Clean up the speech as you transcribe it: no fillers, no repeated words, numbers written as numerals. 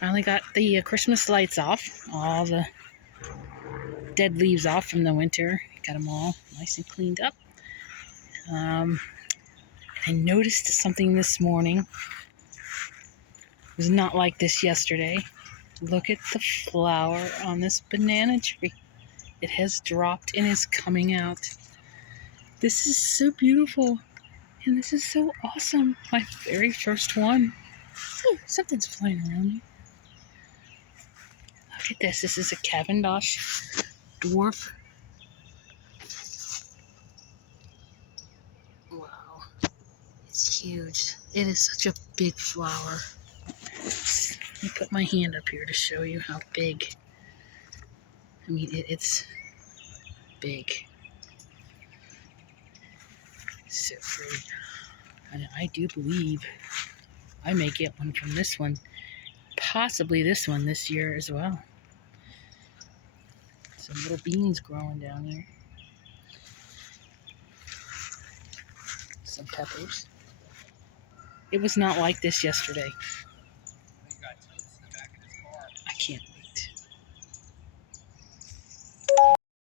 Finally got the Christmas lights off, all the dead leaves off from the winter. Got them all nice and cleaned up. I noticed something this morning. It was not like this yesterday. Look at the flower on this banana tree. It has dropped and is coming out. This is so beautiful. And this is so awesome. My very first one. Oh, something's flying around me. Look at this. This is a Cavendish dwarf. Wow. It's huge. It is such a big flower. Let me put my hand up here to show you how big. I mean, it's big. So pretty. And I do believe I may get one from this one. Possibly this one this year as well. Some little beans growing down here. Some peppers. It was not like this yesterday.